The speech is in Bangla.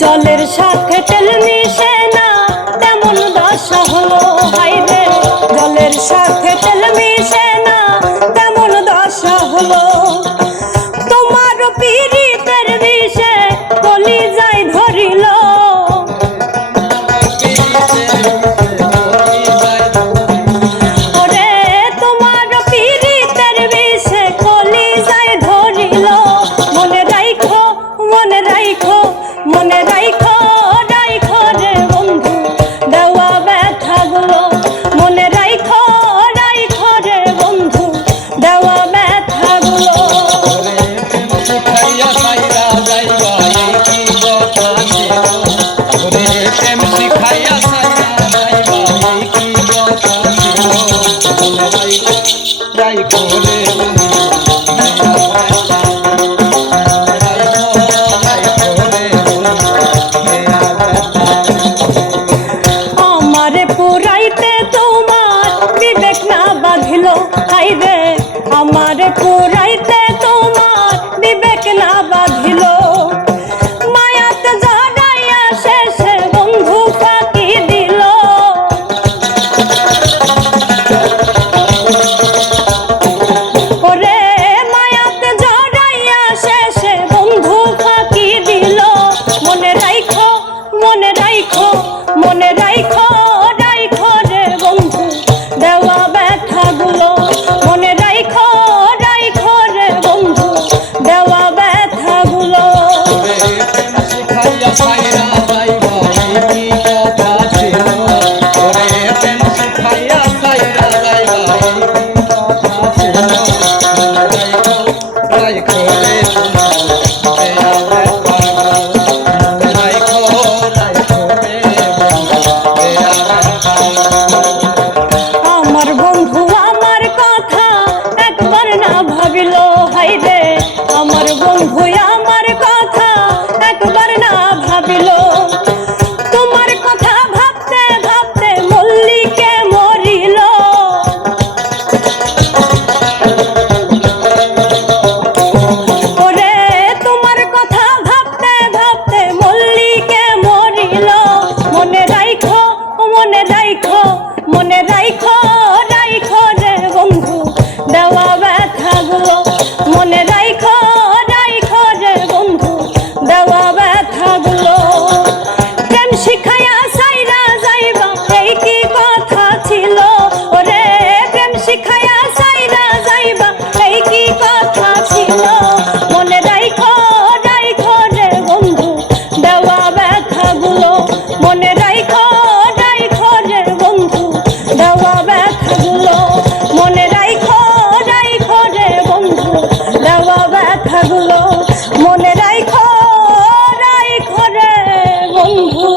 জলের সাথে তেল মিশে না তেমন দশা হলো, হাইরে জলের সাথে তেল মিশে না তেমন দশা হলো। তোমার পীড়িতের বিষে কলিজায় ধরিল, ওরে তোমার পীড়িতের বিষে কলিজায় ধরিল। মনে রাইখো মনে রাইখো মনে রাইখো রাইখো রে বন্ধু দেওয়া ব্যথাগুলো, মনে রাইখো রাইখো রে বন্ধু দেওয়া ব্যথাগুলো। আমারে পুরাইতে তোমার বিবেক না বাঁধিল, হাইরে আমারে পুরাইতে তোমার বিবেক না বাঁধিল। মায়াতে জড়াইয়া শেষে বন্ধু ফাঁকি দিল, ওরে মায়াতে জড়াইয়া শেষে বন্ধু ফাঁকি দিল। মনে রাইখো মনে রাইখো মনে রাইখো রাইখো রে বন্ধু দেওয়া ব্যথাগুলো, মনে রাইখো রাইখো রে বন্ধু দেওয়া ব্যথাগুলো। আমার বন্ধু আমার কথা একবার না ভাবিল, হাইরে আমার বন্ধু আমার কথা একবার না ভাবিল। তোমার কথা ভাবতে ভাবতে মল্লিকে মরিল, ওরে তোমার কথা ভাবতে ভাবতে মল্লিকে মরিল। মনে রাইখো মনে রাইখো মনে রাইখো রাইখো রে বন্ধু দেওয়া ব্যথাগুলো, মনে রাইখো রাইখো রে বন্ধু দেওয়া ব্যথাগুলো। প্রেম শিখাইয়া সাইরা যাইবা এই কি কথা ছিল, ওরে প্রেম শিখাইয়া সাইরা যাইবা এই কি কথা ছিল। মনে রাইখো রাইখো রে বন্ধু দেওয়া ব্যথাগুলো, মনে রাইখো রাইখো রে বন্ধু দেওয়া ব্যথাগুলো, মনে রাইখো রাইখো রে বন্ধু দেওয়া ব্যথাগুলো, মনে রাইখো রাইখো রে বন্ধু।